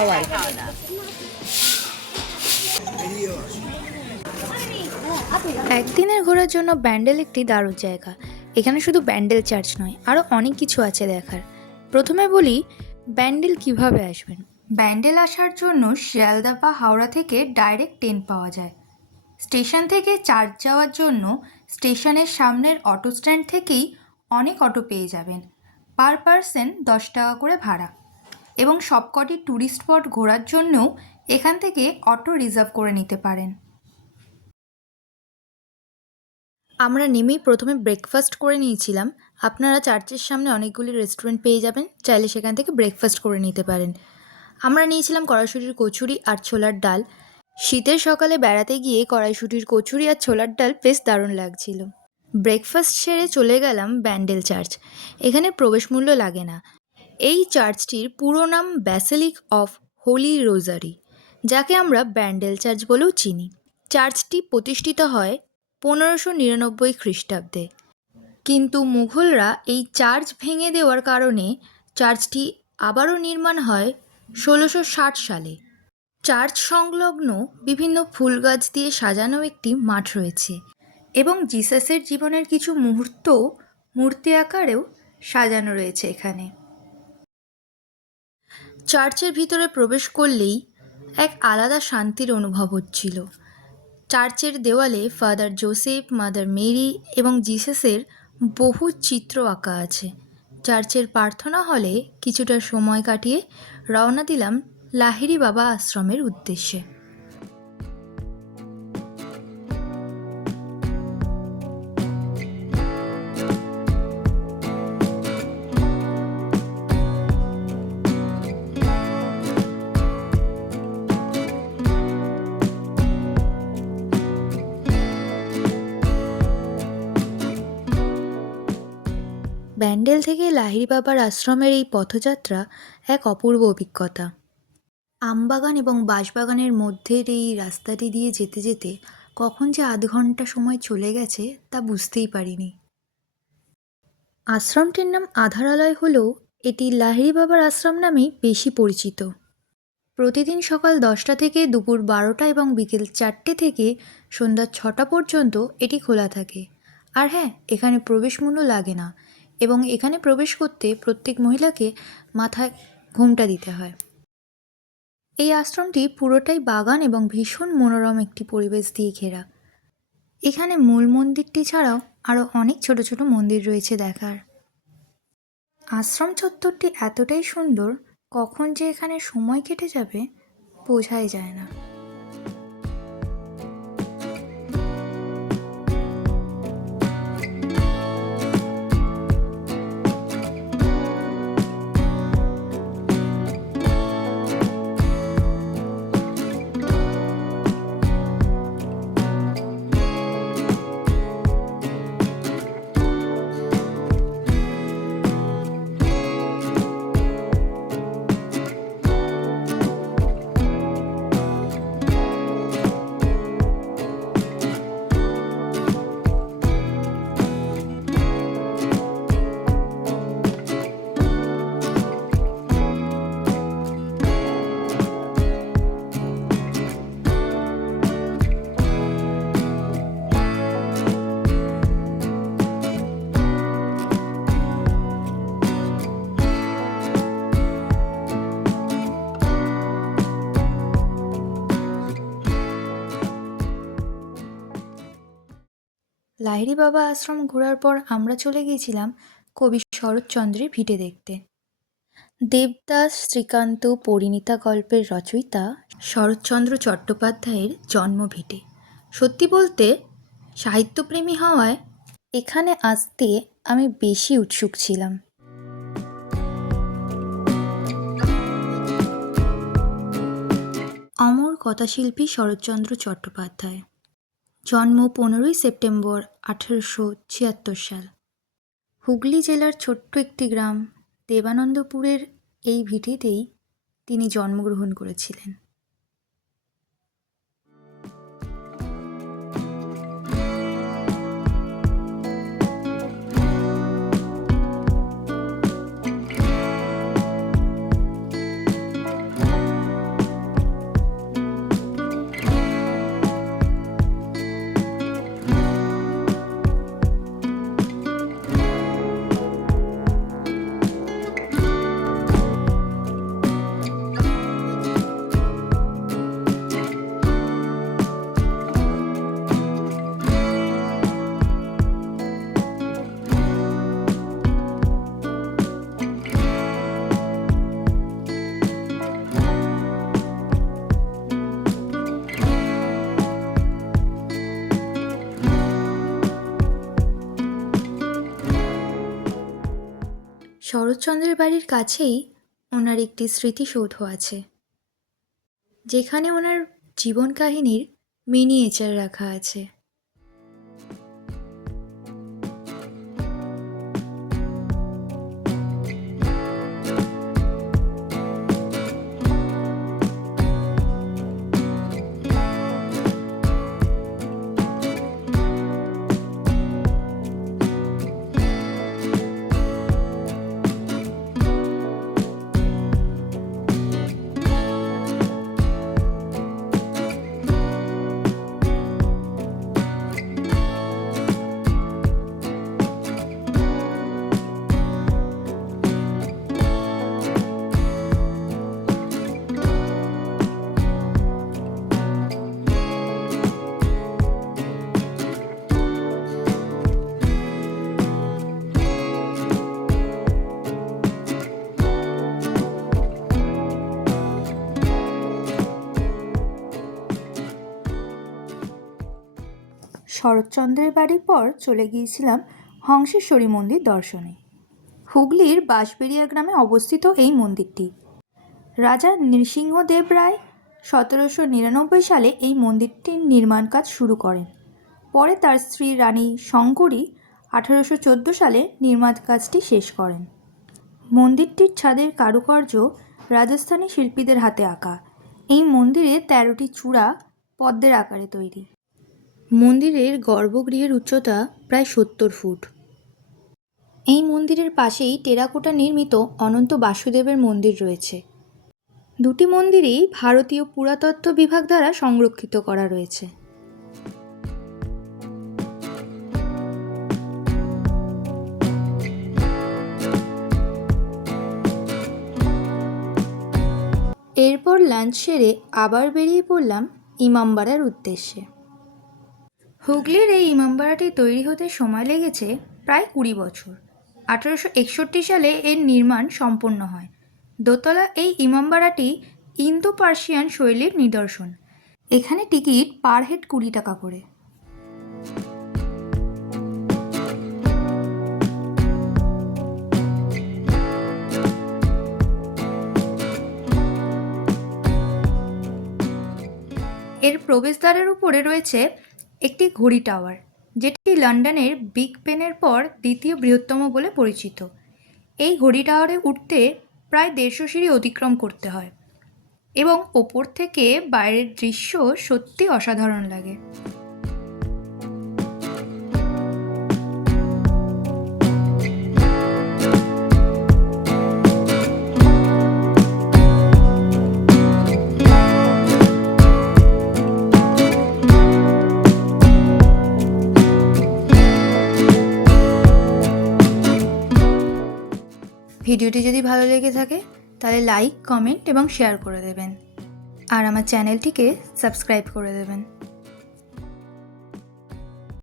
হাওয়াই। একদিনের ঘোরার জন্য ব্যান্ডেল একটি দারুণ জায়গা। এখানে শুধু ব্যান্ডেল চার্চ নয়, আরও অনেক কিছু আছে দেখার। প্রথমে বলি ব্যান্ডেল কিভাবে আসবেন। ব্যান্ডেল আসার জন্য শিয়ালদা বা হাওড়া থেকে ডাইরেক্ট ট্রেন পাওয়া যায়। স্টেশন থেকে চার্চ যাওয়ার জন্য স্টেশনের সামনের অটো স্ট্যান্ড থেকেই অনেক অটো পেয়ে যাবেন। পার পারসন 10 টাকা করে ভাড়া। এবং সবকটি ট্যুরিস্ট স্পট ঘোরার জন্যও এখান থেকে অটো রিজার্ভ করে নিতে পারেন। আমরা নেমেই প্রথমে ব্রেকফাস্ট করে নিয়েছিলাম। আপনারা চার্চের সামনে অনেকগুলি রেস্টুরেন্ট পেয়ে যাবেন, চাইলে সেখান থেকে ব্রেকফাস্ট করে নিতে পারেন। আমরা নিয়েছিলাম কড়াইশুঁটির কচুরি আর ছোলার ডাল। শীতের সকালে বেড়াতে গিয়ে কড়াইশুঁটির কচুরি আর ছোলার ডাল বেশ দারুণ লাগছিল। ব্রেকফাস্ট সেরে চলে গেলাম ব্যান্ডেল চার্চ। এখানে প্রবেশ মূল্য লাগে না। এই চার্চটির পুরো নাম ব্যাসিলিক অফ হোলি রোজারি, যাকে আমরা ব্যান্ডেল চার্চ বলেও চিনি। চার্চটি প্রতিষ্ঠিত হয় 1599 খ্রিস্টাব্দে, কিন্তু মুঘলরা এই চার্চ ভেঙে দেওয়ার কারণে চার্চটি আবারও নির্মাণ হয় 1660 সালে। চার্চ সংলগ্ন বিভিন্ন ফুল গাছ দিয়ে সাজানো একটি মাঠ রয়েছে এবং জিসাসের জীবনের কিছু মুহূর্ত মূর্তি আকারেও সাজানো রয়েছে এখানে। চার্চের ভিতরে প্রবেশ করলেই এক আলাদা শান্তির অনুভব হচ্ছিল। চার্চের দেওয়ালে ফাদার জোসেফ, মাদার মেরি এবং জিসাসের বহু চিত্র আঁকা আছে। চার্চের প্রার্থনা হলে কিছুটা সময় কাটিয়ে রওনা দিলাম লাহিড়ী বাবা আশ্রমের উদ্দেশ্যে। ব্যান্ডেল থেকে লাহিড়ী বাবার আশ্রমের এই পথযাত্রা এক অপূর্ব অভিজ্ঞতা। আমবাগান এবং বাঁশবাগানের মধ্যের এই রাস্তাটি দিয়ে যেতে যেতে কখন যে আধ ঘন্টা সময় চলে গেছে তা বুঝতেই পারিনি। আশ্রমটির নাম আধারালয় হলেও এটি লাহিড়ী বাবার আশ্রম নামেই বেশি পরিচিত। প্রতিদিন সকাল 10টা থেকে দুপুর 12টা এবং বিকেল 4টে থেকে সন্ধ্যা 6টা পর্যন্ত এটি খোলা থাকে। আর হ্যাঁ, এখানে প্রবেশ মূল্য লাগে না এবং এখানে প্রবেশ করতে প্রত্যেক মহিলাকে মাথায় ঘোমটা দিতে হয়। এই আশ্রমটি পুরোটাই বাগান এবং ভীষণ মনোরম একটি পরিবেশ দিয়ে ঘেরা। এখানে মূল মন্দিরটি ছাড়াও আরও অনেক ছোট ছোট মন্দির রয়েছে দেখার। আশ্রম চত্বরটি এতটাই সুন্দর, কখন যে এখানে সময় কেটে যাবে বোঝাই যায় না। লাহিড়ী বাবা আশ্রম ঘোরার পর আমরা চলে গিয়েছিলাম কবি শরৎচন্দ্রের ভিটে দেখতে। দেবদাস, শ্রীকান্ত, পরিণীতা গল্পের রচয়িতা শরৎচন্দ্র চট্টোপাধ্যায়ের জন্মভিটে। সত্যি বলতে সাহিত্যপ্রেমী হওয়ায় এখানে আসতে আমি বেশি উৎসুক ছিলাম। অমর কথাশিল্পী শরৎচন্দ্র চট্টোপাধ্যায়, জন্ম 15ই সেপ্টেম্বর 1876 সাল। হুগলি জেলার ছোট্ট একটি গ্রাম দেবানন্দপুরের এই ভিটেতেই তিনি জন্মগ্রহণ করেছিলেন। শরৎচন্দ্রের বাড়ির কাছেই ওনার একটি স্মৃতিসৌধ আছে, যেখানে ওনার জীবন কাহিনীর মিনিয়েচার রাখা আছে। শরৎচন্দ্রের বাড়ির পর চলে গিয়েছিলাম হংসেশ্বরী মন্দির দর্শনে। হুগলির বাঁশবেড়িয়া গ্রামে অবস্থিত এই মন্দিরটি। রাজা নৃসিংহদেব রায় 1799 সালে এই মন্দিরটির নির্মাণ কাজ শুরু করেন। পরে তার স্ত্রী রানী শঙ্করী 1814 সালে নির্মাণ কাজটি শেষ করেন। মন্দিরটির ছাদের কারুকার্য রাজস্থানী শিল্পীদের হাতে আঁকা। এই মন্দিরে 13টি চূড়া পদ্মের আকারে তৈরি। মন্দিরের গর্ভগৃহের উচ্চতা প্রায় 70 ফুট। এই মন্দিরের পাশেই টেরাকোটা নির্মিত অনন্ত বাসুদেবের মন্দির রয়েছে। দুটি মন্দিরই ভারতীয় পুরাতত্ত্ব বিভাগ দ্বারা সংরক্ষিত করা রয়েছে। এরপর লাঞ্চ সেরে আবার বেরিয়ে পড়লাম ইমামবাড়ার উদ্দেশ্যে। হুগলির এই ইমামবাড়াটি তৈরি হতে সময় লেগেছে প্রায় 20 বছর। 1861 সালে এর নির্মাণ সম্পন্ন হয়। দোতলা এই ইমামবাড়াটি ইন্দো পার্সিয়ান শৈলীর নিদর্শন। এখানে টিকিট পার হেড 20 টাকা করে। এর প্রবেশদ্বারের উপরে রয়েছে একটি ঘড়ি টাওয়ার, যেটি লন্ডনের বিগ বেনের পর দ্বিতীয় বৃহত্তম বলে পরিচিত। এই ঘড়ি টাওয়ারে উঠতে প্রায় 150 সিঁড়ি অতিক্রম করতে হয় এবং ওপর থেকে বাইরের দৃশ্য সত্যি অসাধারণ লাগে। ভিডিওটি যদি ভালো লেগে থাকে তাহলে লাইক, কমেন্ট এবং শেয়ার করে দেবেন, আর আমার চ্যানেলটিকে সাবস্ক্রাইব করে দেবেন।